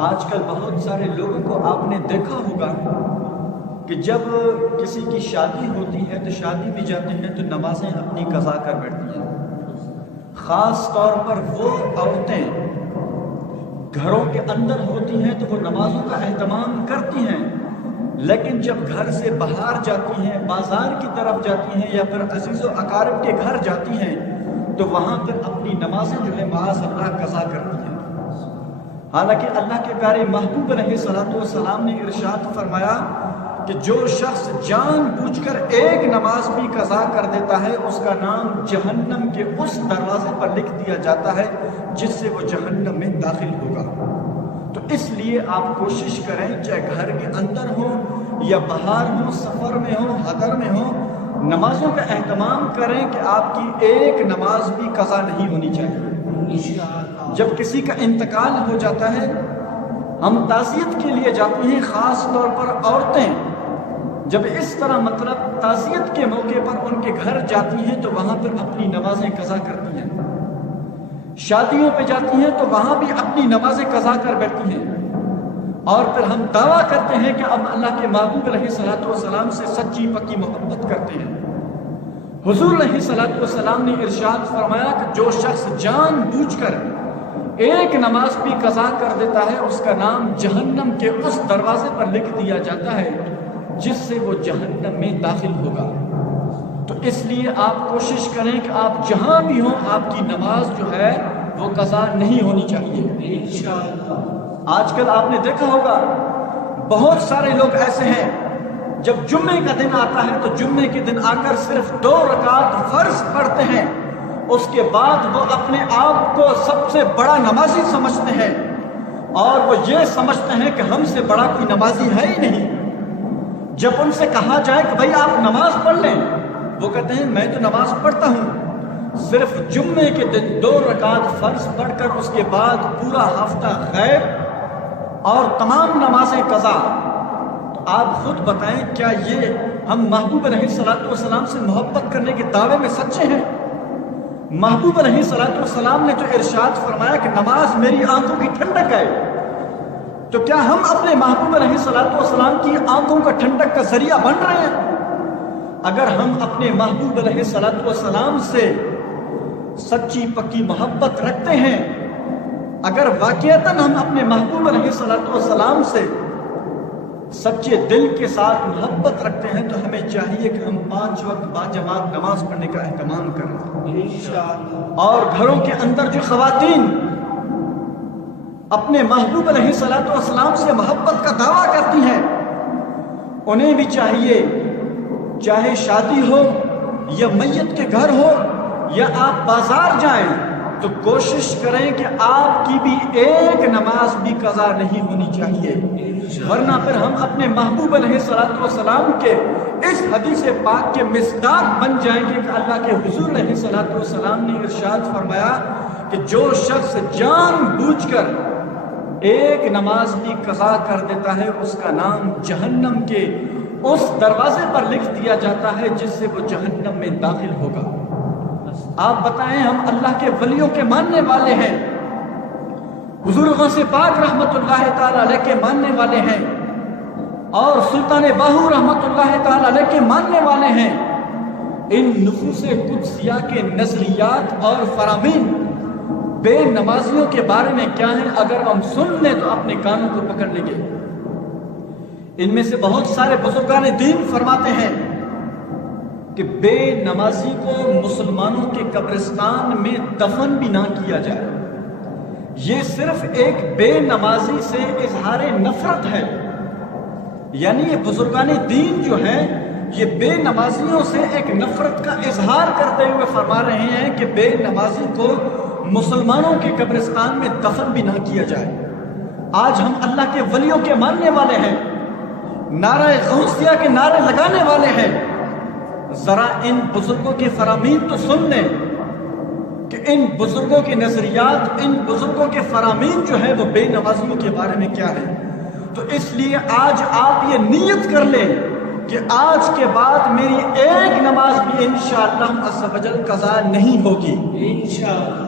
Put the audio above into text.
آج کل بہت سارے لوگوں کو آپ نے دیکھا ہوگا کہ جب کسی کی شادی ہوتی ہے تو شادی میں جاتے ہیں تو نمازیں اپنی قضا کر بیٹھتی ہیں۔ خاص طور پر وہ عورتیں گھروں کے اندر ہوتی ہیں تو وہ نمازوں کا اہتمام کرتی ہیں، لیکن جب گھر سے باہر جاتی ہیں، بازار کی طرف جاتی ہیں یا پھر عزیز و اقارب کے گھر جاتی ہیں تو وہاں پر اپنی نمازیں جو ہے معاذ اللہ قضا کرتی ہیں۔ حالانکہ اللہ کے پیارے محبوب علیہ الصلوۃ والسلام نے ارشاد فرمایا کہ جو شخص جان بوجھ کر ایک نماز بھی قضا کر دیتا ہے اس کا نام جہنم کے اس دروازے پر لکھ دیا جاتا ہے جس سے وہ جہنم میں داخل ہوگا۔ تو اس لیے آپ کوشش کریں، چاہے گھر کے اندر ہو یا باہر ہو، سفر میں ہو، حضر میں ہو، نمازوں کا اہتمام کریں کہ آپ کی ایک نماز بھی قضا نہیں ہونی چاہیے۔ جب کسی کا انتقال ہو جاتا ہے، ہم تعزیت کے لیے جاتے ہیں، خاص طور پر عورتیں جب اس طرح مطلب تعزیت کے موقع پر ان کے گھر جاتی ہیں تو وہاں پر اپنی نمازیں قضا کرتی ہیں۔ شادیوں پہ جاتی ہیں تو وہاں بھی اپنی نمازیں قضا کر بیٹھتی ہیں، اور پھر ہم دعویٰ کرتے ہیں کہ ہم اللہ کے محبوب علیہ الصلوۃ والسلام سے سچی پکی محبت کرتے ہیں۔ حضور علیہ الصلوۃ والسلام نے ارشاد فرمایا کہ جو شخص جان بوجھ کر ایک نماز بھی قضا کر دیتا ہے اس کا نام جہنم کے اس دروازے پر لکھ دیا جاتا ہے جس سے وہ جہنم میں داخل ہوگا۔ تو اس لیے آپ کوشش کریں کہ آپ جہاں بھی ہوں آپ کی نماز جو ہے وہ قضا نہیں ہونی چاہیے انشاءاللہ۔ آج کل آپ نے دیکھا ہوگا بہت سارے لوگ ایسے ہیں، جب جمعے کا دن آتا ہے تو جمعے کے دن آ کر صرف 2 رکعت فرض پڑھتے ہیں، اس کے بعد وہ اپنے آپ کو سب سے بڑا نمازی سمجھتے ہیں، اور وہ یہ سمجھتے ہیں کہ ہم سے بڑا کوئی نمازی ہے ہی نہیں۔ جب ان سے کہا جائے کہ بھائی آپ نماز پڑھ لیں، وہ کہتے ہیں میں تو نماز پڑھتا ہوں، صرف جمعے کے دن 2 رکعت فرض پڑھ کر اس کے بعد پورا ہفتہ غیب اور تمام نمازیں قضا۔ تو آپ خود بتائیں کیا یہ ہم محبوب علیہ الصلوۃ والسلام سے محبت کرنے کے دعوے میں سچے ہیں؟ محبوب علیہ الصلوۃ والسلام نے جو ارشاد فرمایا کہ نماز میری آنکھوں کی ٹھنڈک ہے، تو کیا ہم اپنے محبوب علیہ الصلوۃ والسلام کی آنکھوں کا ٹھنڈک کا ذریعہ بن رہے ہیں؟ اگر ہم اپنے محبوب علیہ الصلوۃ والسلام سے سچی پکی محبت رکھتے ہیں، اگر واقعتاً ہم اپنے محبوب علیہ الصلوۃ والسلام سے سچے دل کے ساتھ محبت رکھتے ہیں تو ہمیں چاہیے کہ ہم 5 وقت باجماعت نماز پڑھنے کا اہتمام کریں انشاءاللہ۔ اور گھروں کے اندر جو خواتین اپنے محبوب علیہ الصلوۃ والسلام سے محبت کا دعویٰ کرتی ہیں، انہیں بھی چاہیے چاہے شادی ہو یا میت کے گھر ہو یا آپ بازار جائیں تو کوشش کریں کہ آپ کی بھی ایک نماز بھی قضا نہیں ہونی چاہیے، ورنہ پھر ہم اپنے محبوب علیہ الصلوۃ والسلام کے اس حدیث پاک کے مصداق بن جائیں گے کہ اللہ کے حضور علیہ الصلوۃ والسلام نے ارشاد فرمایا کہ جو شخص جان بوجھ کر ایک نماز بھی قضا کر دیتا ہے اس کا نام جہنم کے اس دروازے پر لکھ دیا جاتا ہے جس سے وہ جہنم میں داخل ہوگا۔ آپ بتائیں، ہم اللہ کے ولیوں کے ماننے والے ہیں، حضور غوث پاک رحمت اللہ تعالی علیہ کے ماننے والے ہیں، اور سلطان باہو رحمت اللہ تعالی علیہ کے ماننے والے ہیں، ان نفوس قدسیہ کے نظریات اور فرامین بے نمازیوں کے بارے میں کیا ہیں اگر ہم سن لیں تو اپنے کانوں کو پکڑ لیں گے۔ ان میں سے بہت سارے بزرگان دین فرماتے ہیں کہ بے نمازی کو مسلمانوں کے قبرستان میں دفن بھی نہ کیا جائے۔ یہ صرف ایک بے نمازی سے اظہار نفرت ہے، یعنی یہ بزرگان دین جو ہے یہ بے نمازیوں سے ایک نفرت کا اظہار کرتے ہوئے فرما رہے ہیں کہ بے نمازی کو مسلمانوں کے قبرستان میں دفن بھی نہ کیا جائے۔ آج ہم اللہ کے ولیوں کے ماننے والے ہیں، نعرہ غوثیہ کے نعرے لگانے والے ہیں، ذرا ان بزرگوں کے فرامین تو سن لیں کہ ان بزرگوں کے نظریات، ان بزرگوں کے فرامین جو ہے وہ بے نمازیوں کے بارے میں کیا ہے۔ تو اس لیے آج آپ یہ نیت کر لیں کہ آج کے بعد میری ایک نماز بھی انشاءاللہ عز و جل قضا نہیں ہوگی انشاءاللہ۔